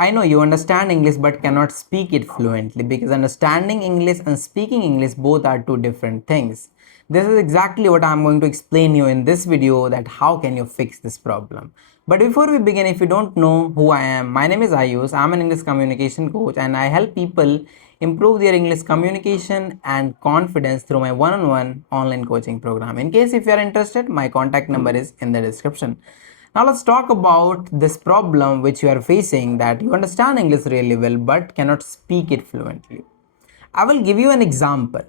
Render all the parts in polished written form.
I know you understand English but cannot speak it fluently, because understanding English and speaking English both are two different things. This is exactly what I'm going to explain you in this video, that how can you fix this problem. But before we begin, if you don't know who I am, my name is Ayush. I'm an English communication coach and I help people improve their English communication and confidence through my one-on-one online coaching program. In case if you are interested, my contact number is in the description. Now let's talk about this problem which you are facing, that you understand English really well but cannot speak it fluently. I will give you an example.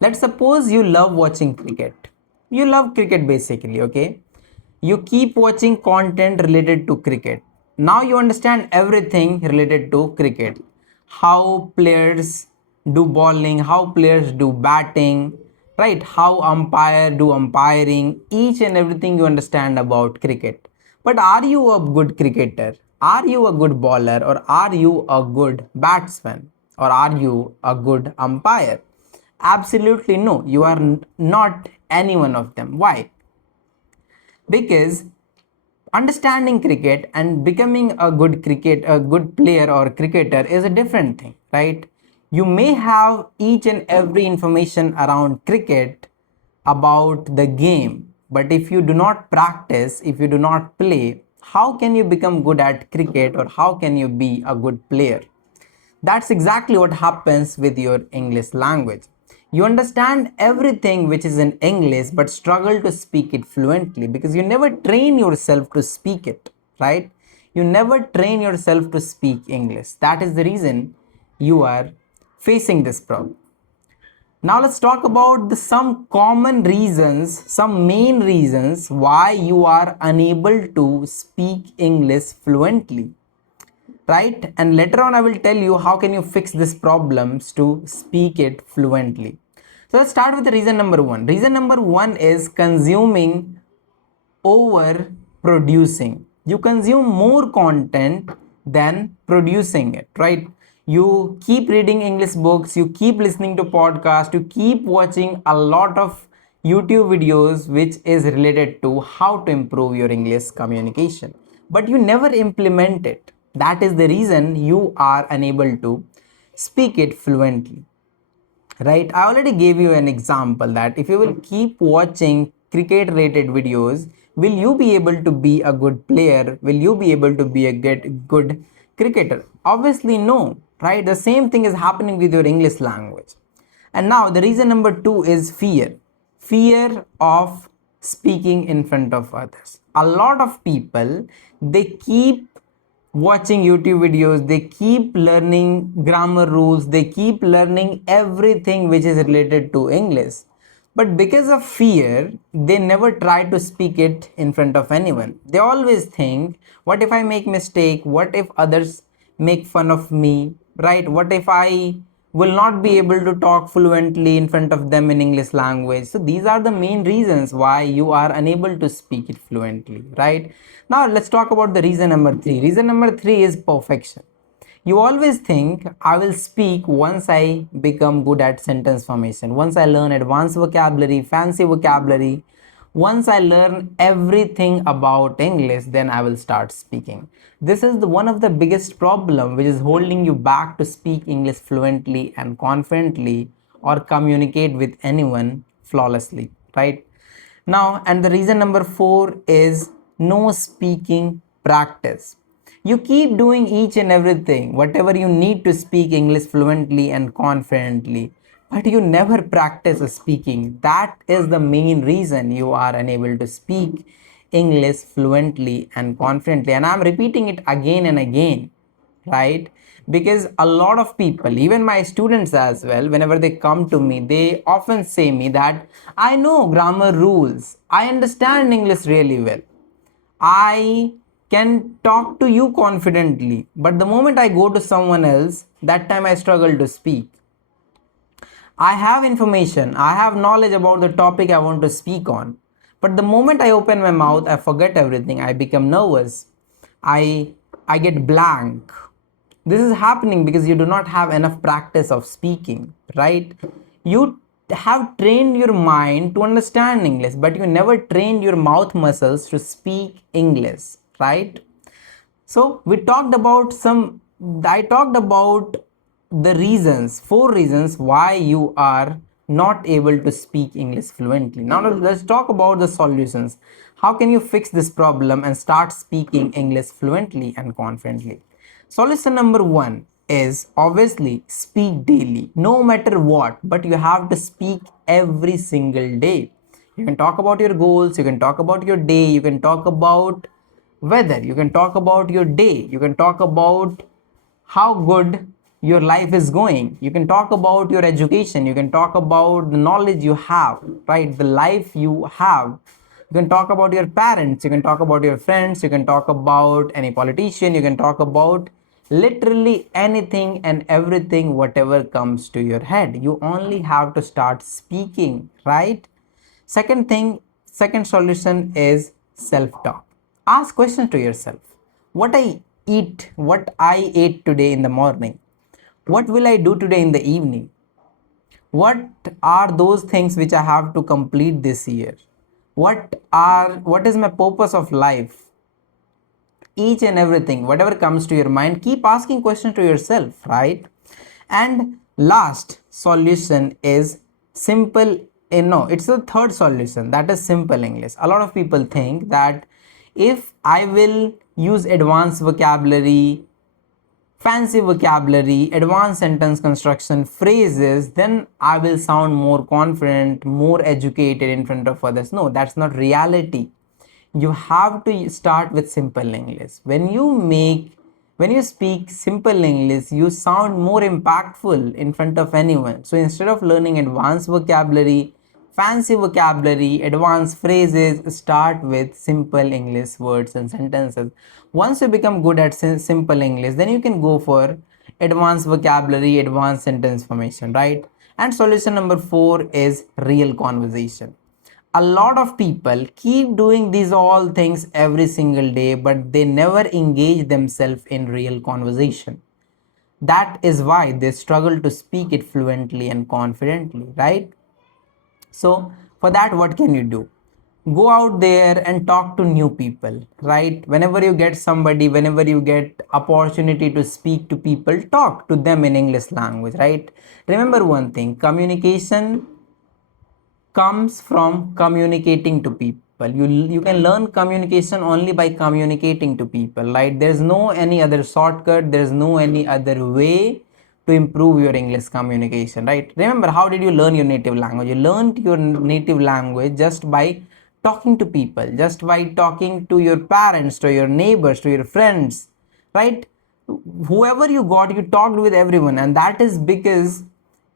Let's suppose you love watching cricket. You love cricket basically, okay? You keep watching content related to cricket. Now you understand everything related to cricket. How players do bowling, how players do batting, right? How umpire do umpiring, each and everything you understand about cricket. But are you a good cricketer? Are you a good bowler, or are you a good batsman, or are you a good umpire? Absolutely no, you are not any one of them. Why? Because understanding cricket and becoming a good player or cricketer is a different thing, right? You may have each and every information around cricket about the game, but if you do not practice, if you do not play, how can you become good at cricket, or how can you be a good player? That's exactly what happens with your English language. You understand everything which is in English but struggle to speak it fluently because you never train yourself to speak it, right? You never train yourself to speak English. That is the reason you are facing this problem. Now let's talk about some common reasons, some main reasons why you are unable to speak English fluently, right? And later on I will tell you how can you fix these problems to speak it fluently. So let's start with the reason number one. Reason number one is consuming over producing. You consume more content than producing it, right? You keep reading English books, you keep listening to podcasts, you keep watching a lot of YouTube videos which is related to how to improve your English communication, but you never implement it. That is the reason you are unable to speak it fluently, right? I already gave you an example that if you will keep watching cricket related videos, will you be able to be a good player? Will you be able to be a good cricketer? Obviously no, right? The same thing is happening with your English language. And now the reason number two is fear of speaking in front of others. A lot of people, they keep watching YouTube videos, they keep learning grammar rules, they keep learning everything which is related to English. But because of fear, they never try to speak it in front of anyone. They always think, what if I make mistake? What if others make fun of me? Right? What if I will not be able to talk fluently in front of them in English language? So these are the main reasons why you are unable to speak it fluently, right? Now let's talk about the reason number three. Reason number three is perfection. You always think, I will speak once I become good at sentence formation, once I learn advanced vocabulary, fancy vocabulary, once I learn everything about English, then I will start speaking. This is one of the biggest problem which is holding you back to speak English fluently and confidently, or communicate with anyone flawlessly, right? Now, and the reason number four is no speaking practice. You keep doing each and everything, whatever you need to speak English fluently and confidently, but you never practice speaking. That is the main reason you are unable to speak English fluently and confidently. And I'm repeating it again and again, right? Because a lot of people, even my students as well, whenever they come to me, they often say me that I know grammar rules, I understand English really well, I can talk to you confidently, but the moment I go to someone else, that time I struggle to speak. I have information, I have knowledge about the topic I want to speak on, but the moment I open my mouth, I forget everything. I become nervous. I get blank. This is happening because you do not have enough practice of speaking, right? You have trained your mind to understand English, but you never trained your mouth muscles to speak English, right? So we talked about some I talked about the reasons, four reasons why you are not able to speak English fluently. Now let's talk about the solutions. How can you fix this problem and start speaking English fluently and confidently? Solution number one is obviously speak daily, no matter what, but you have to speak every single day. You can talk about your goals, you can talk about your day, you can talk about weather, you can talk about your day, you can talk about how good your life is going, you can talk about your education, you can talk about the knowledge you have, right, the life you have. You can talk about your parents, you can talk about your friends, you can talk about any politician, you can talk about literally anything and everything, whatever comes to your head. You only have to start speaking, right? Second thing, second solution is self-talk. Ask questions to yourself. What I ate today in the morning? What will I do today in the evening? What are those things which I have to complete this year? What is my purpose of life? Each and everything, whatever comes to your mind, keep asking questions to yourself, right? And last solution is simple, no, it's the third solution, that is simple English. A lot of people think that if I will use advanced vocabulary, fancy vocabulary, advanced sentence construction, phrases, then I will sound more confident, more educated in front of others. No, that's not reality. You have to start with simple English. When you speak simple English, you sound more impactful in front of anyone. So instead of learning advanced vocabulary, fancy vocabulary, advanced phrases, start with simple English words and sentences. Once you become good at simple English, then you can go for advanced vocabulary, advanced sentence formation, right? And solution number 4 is real conversation. A lot of people keep doing these all things every single day, but they never engage themselves in real conversation. That is why they struggle to speak it fluently and confidently, right? So for that, what can you do? Go out there and talk to new people, right? Whenever you get somebody, whenever you get opportunity to speak to people, talk to them in English language, right? Remember one thing, communication comes from communicating to people. You can learn communication only by communicating to people, right? There's no any other shortcut, there's no any other way to improve your English communication, right? Remember, how did you learn your native language? You learned your native language just by talking to people, just by talking to your parents, to your neighbors, to your friends, right? Whoever you got, you talked with everyone, and that is because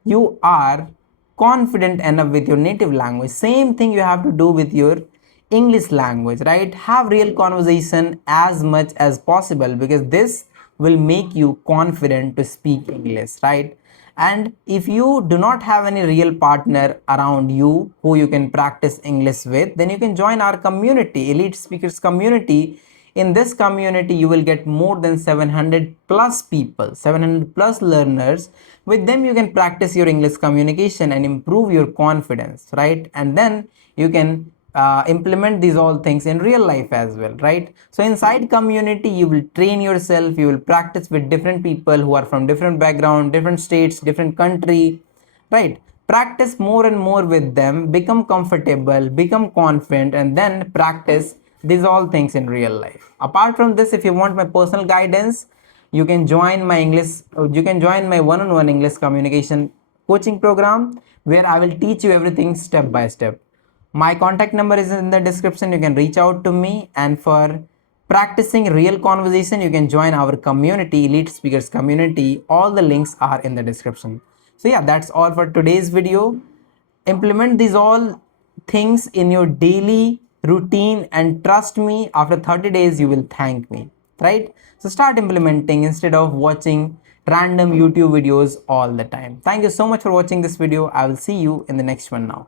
you are confident enough with your native language. Same thing you have to do with your English language, right? Have real conversation as much as possible, because this will make you confident to speak English, right? And if you do not have any real partner around you who you can practice English with, then you can join our community, Elite Speakers community. In this community, you will get more than 700 plus people, 700 plus learners. With them, you can practice your English communication and improve your confidence, right? And then you can implement these all things in real life as well, right? So inside community, you will train yourself, you will practice with different people who are from different background, different states, different country, right? Practice more and more with them, become comfortable, become confident, and then practice these all things in real life. Apart from this, if you want my personal guidance, you can join my one-on-one English communication coaching program, where I will teach you everything step by step. My contact number is in the description. You can reach out to me, and for practicing real conversation, you can join our community, Elite Speakers community. All the links are in the description. So yeah, that's all for today's video. Implement these all things in your daily routine, and trust me, after 30 days you will thank me, right? So start implementing instead of watching random YouTube videos all the time. Thank you so much for watching this video. I will see you in the next one now.